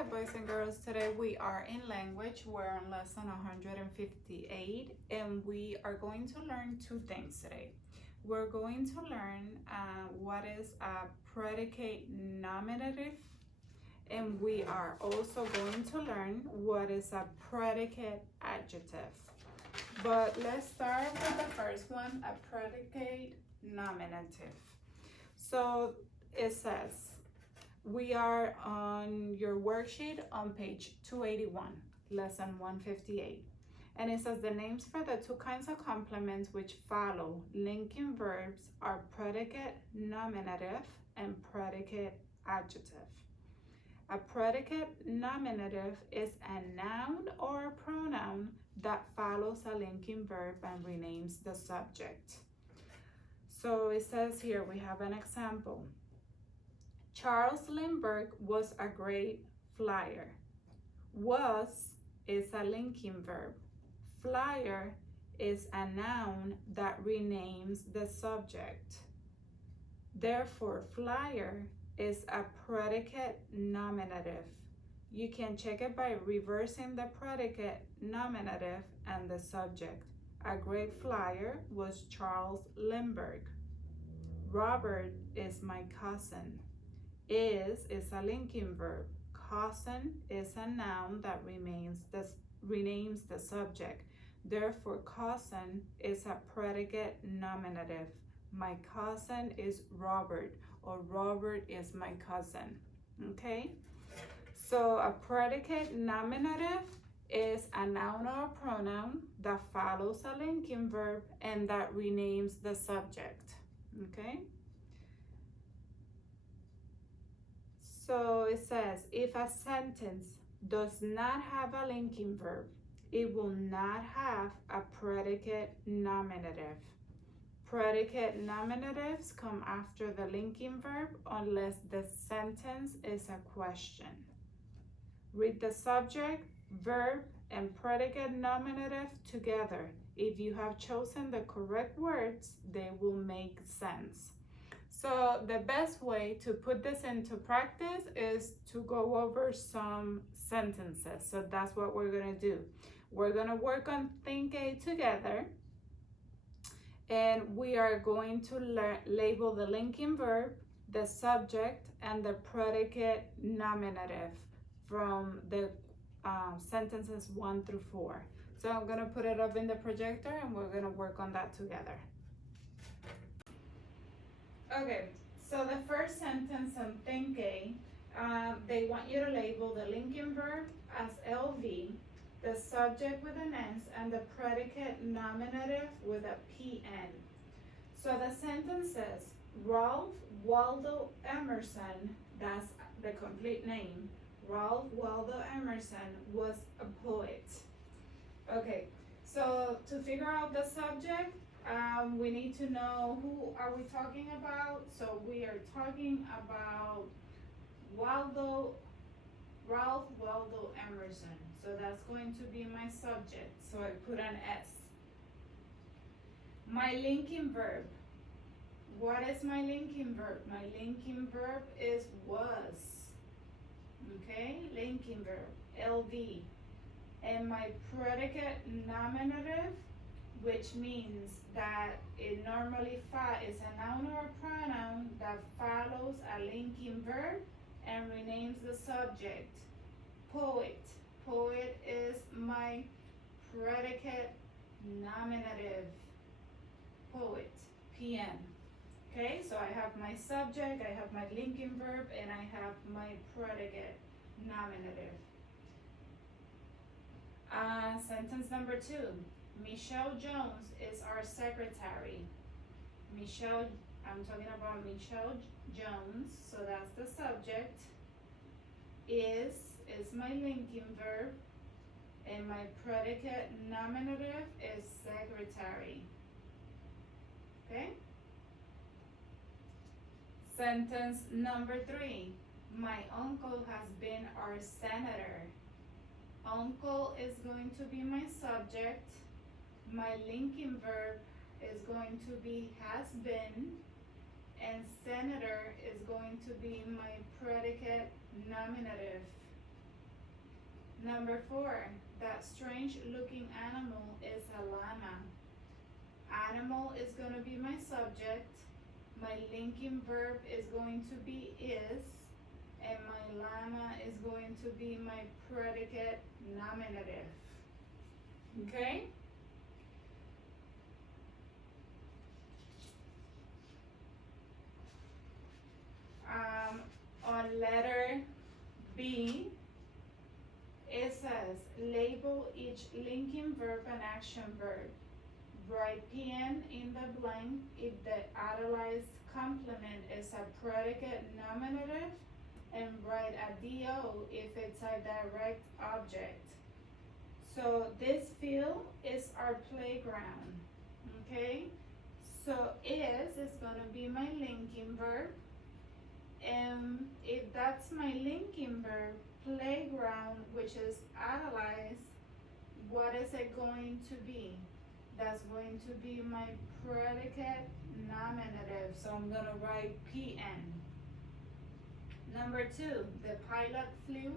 Hi boys and girls, today we are in language. We're on lesson 158 and we are going to learn two things today. We're going to learn what is a predicate nominative, and we are also going to learn what is a predicate adjective. But let's start with the first one, a predicate nominative. So it says, we are on your worksheet on page 281, lesson 158. And it says the names for the two kinds of complements which follow linking verbs are predicate nominative and predicate adjective. A predicate nominative is a noun or a pronoun that follows a linking verb and renames the subject. So it says here, we have an example. Charles Lindbergh was a great flyer. Was is a linking verb. Flyer is a noun that renames the subject. Therefore, flyer is a predicate nominative. You can check it by reversing the predicate nominative and the subject. A great flyer was Charles Lindbergh. Robert is my cousin. Is a linking verb. Cousin is a noun that renames the subject. Therefore, cousin is a predicate nominative. My cousin is Robert, or Robert is my cousin. Okay? So a predicate nominative is a noun or a pronoun that follows a linking verb and that renames the subject. Okay? So it says, if a sentence does not have a linking verb, it will not have a predicate nominative. Predicate nominatives come after the linking verb unless the sentence is a question. Read the subject, verb, and predicate nominative together. If you have chosen the correct words, they will make sense. So the best way to put this into practice is to go over some sentences. So that's what we're gonna do. We're gonna work on Think A together, and we are going to label the linking verb, the subject, and the predicate nominative from the sentences 1 through 4. So I'm gonna put it up in the projector and we're gonna work on that together. Okay, so the first sentence on Think A, they want you to label the linking verb as LV, the subject with an S, and the predicate nominative with a PN. So the sentence says, Ralph Waldo Emerson, that's the complete name, Ralph Waldo Emerson was a poet. Okay, so to figure out the subject, we need to know who are we talking about. So we are talking about Ralph Waldo Emerson. So that's going to be my subject. So I put an S. My linking verb. What is my linking verb? My linking verb is was. Okay, linking verb, LV. And my predicate nominative, which means that it normally is a noun or a pronoun that follows a linking verb and renames the subject. Poet. Poet is my predicate nominative. Poet. PN. Okay, so I have my subject, I have my linking verb, and I have my predicate nominative. Sentence number 2. Michelle Jones is our secretary. I'm talking about Michelle Jones, so that's the subject. Is my linking verb, and my predicate nominative is secretary. Okay? Sentence number 3. My uncle has been our senator. Uncle is going to be my subject. My linking verb is going to be has been, and senator is going to be my predicate nominative. Number 4, that strange looking animal is a llama. Animal is going to be my subject. My linking verb is going to be is. And my llama is going to be my predicate nominative. Okay? On letter B, it says label each linking verb and action verb. Write PN in the blank if the idolized complement is a predicate nominative, and write a DO if it's a direct object. So this field is our playground, okay? So is gonna be my linking verb, and if that's my linking verb, playground, which is idolized, what is it going to be? That's going to be my predicate nominative, so I'm gonna write PN. Number 2, the pilot flew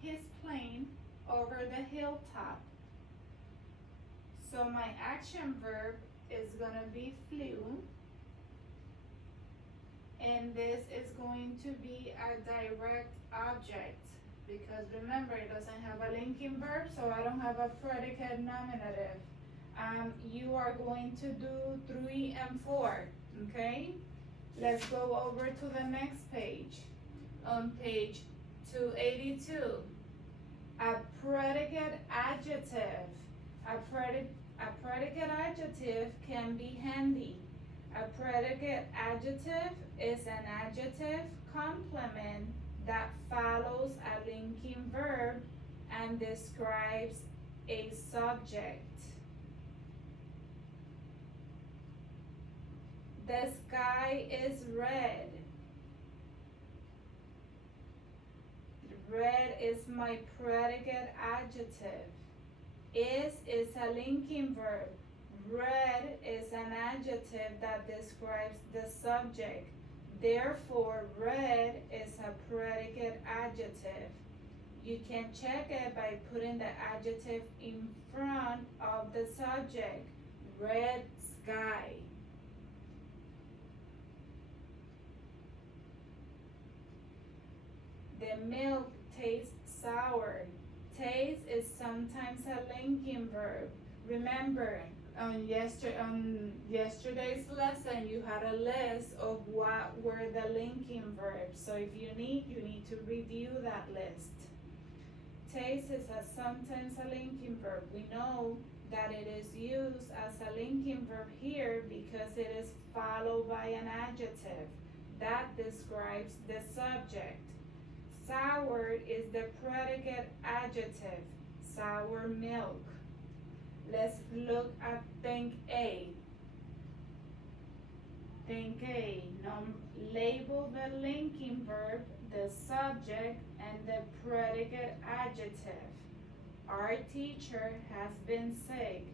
his plane over the hilltop. So my action verb is gonna be flew, and this is going to be a direct object, because remember it doesn't have a linking verb, so I don't have a predicate nominative. You are going to do 3 and 4, okay? Let's go over to the next page. On page 282, a predicate adjective. A predicate adjective can be handy. A predicate adjective is an adjective complement that follows a linking verb and describes a subject. The sky is red. Red is my predicate adjective. Is a linking verb. Red is an adjective that describes the subject. Therefore, red is a predicate adjective. You can check it by putting the adjective in front of the subject. Red sky. The milk tastes sour. Taste is sometimes a linking verb. Remember, on yesterday's lesson, you had a list of what were the linking verbs. So if you need to review that list. Taste is sometimes a linking verb. We know that it is used as a linking verb here because it is followed by an adjective that describes the subject. Sour is the predicate adjective. Sour milk. Let's look at think A. Think A. Label the linking verb, the subject, and the predicate adjective. Our teacher has been sick.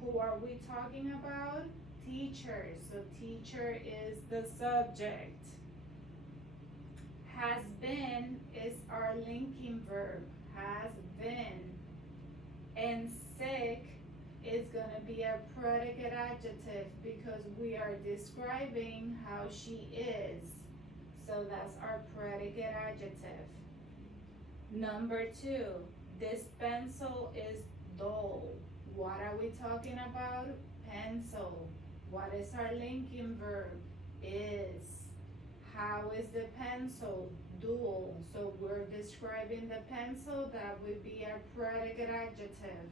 Who are we talking about? Teacher. So teacher is the subject. Has been is our linking verb. Has been. And sick is gonna be a predicate adjective because we are describing how she is. So that's our predicate adjective. Number 2, this pencil is dull. What are we talking about? Pencil. What is our linking verb? Is. How is the pencil? Dull. So we're describing the pencil. That would be our predicate adjective.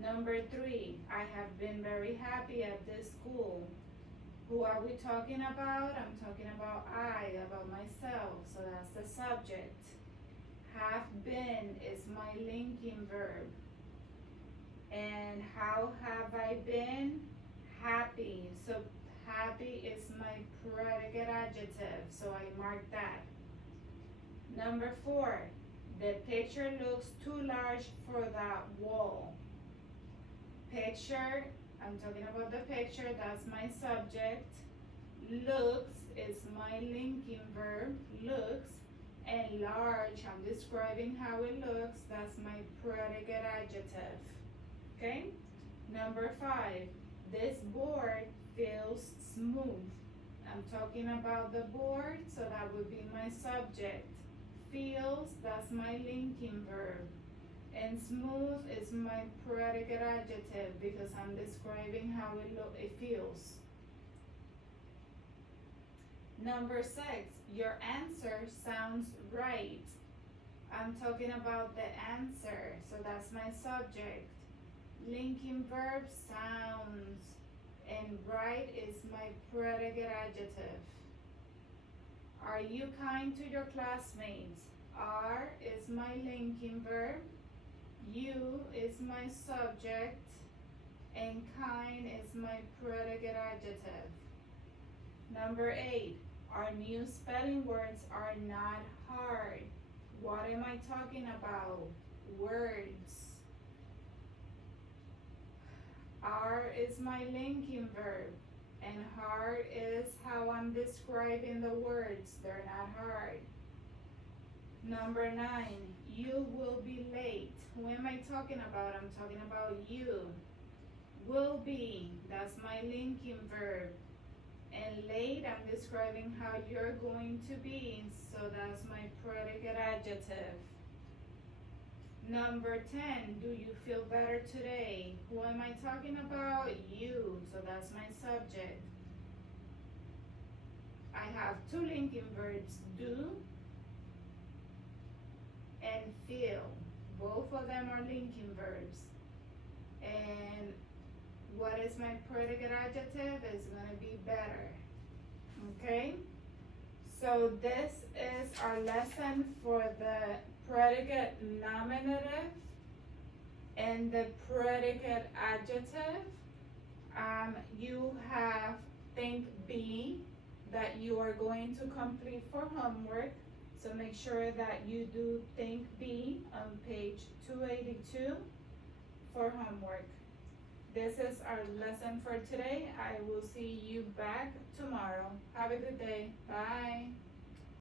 Number 3, I have been very happy at this school. Who are we talking about? I'm talking about about myself. So that's the subject. Have been is my linking verb. And how have I been? Happy. So happy is my predicate adjective. So I mark that. Number 4, the picture looks too large for that wall. Picture, I'm talking about the picture, that's my subject. Looks is my linking verb, looks, And large, I'm describing how it looks. That's my predicate adjective. Okay? Number 5, this board feels smooth. I'm talking about the board, so that would be my subject. Feels, that's my linking verb. And smooth is my predicate adjective because I'm describing how it feels. Number 6, your answer sounds right. I'm talking about the answer, so that's my subject. Linking verb, sounds, and right is my predicate adjective. Are you kind to your classmates? Are is my linking verb, you is my subject, and kind is my predicate adjective. Number 8, our new spelling words are not hard. What am I talking about? Words. Are is my linking verb, and hard is how I'm describing the words. They're not hard. Number 9, you will be late. Who am I talking about? I'm talking about you. Will be, that's my linking verb. And late, I'm describing how you're going to be, so that's my predicate adjective. Number 10, do you feel better today? Who am I talking about? You, so that's my subject. I have 2 linking verbs, do and feel. Both of them are linking verbs. And what is my predicate adjective? Is gonna be better. Okay? So this is our lesson for the predicate nominative and the predicate adjective. You have think B that you are going to complete for homework. So make sure that you do think B on page 282 for homework. This is our lesson for today. I will see you back tomorrow. Have a good day. Bye.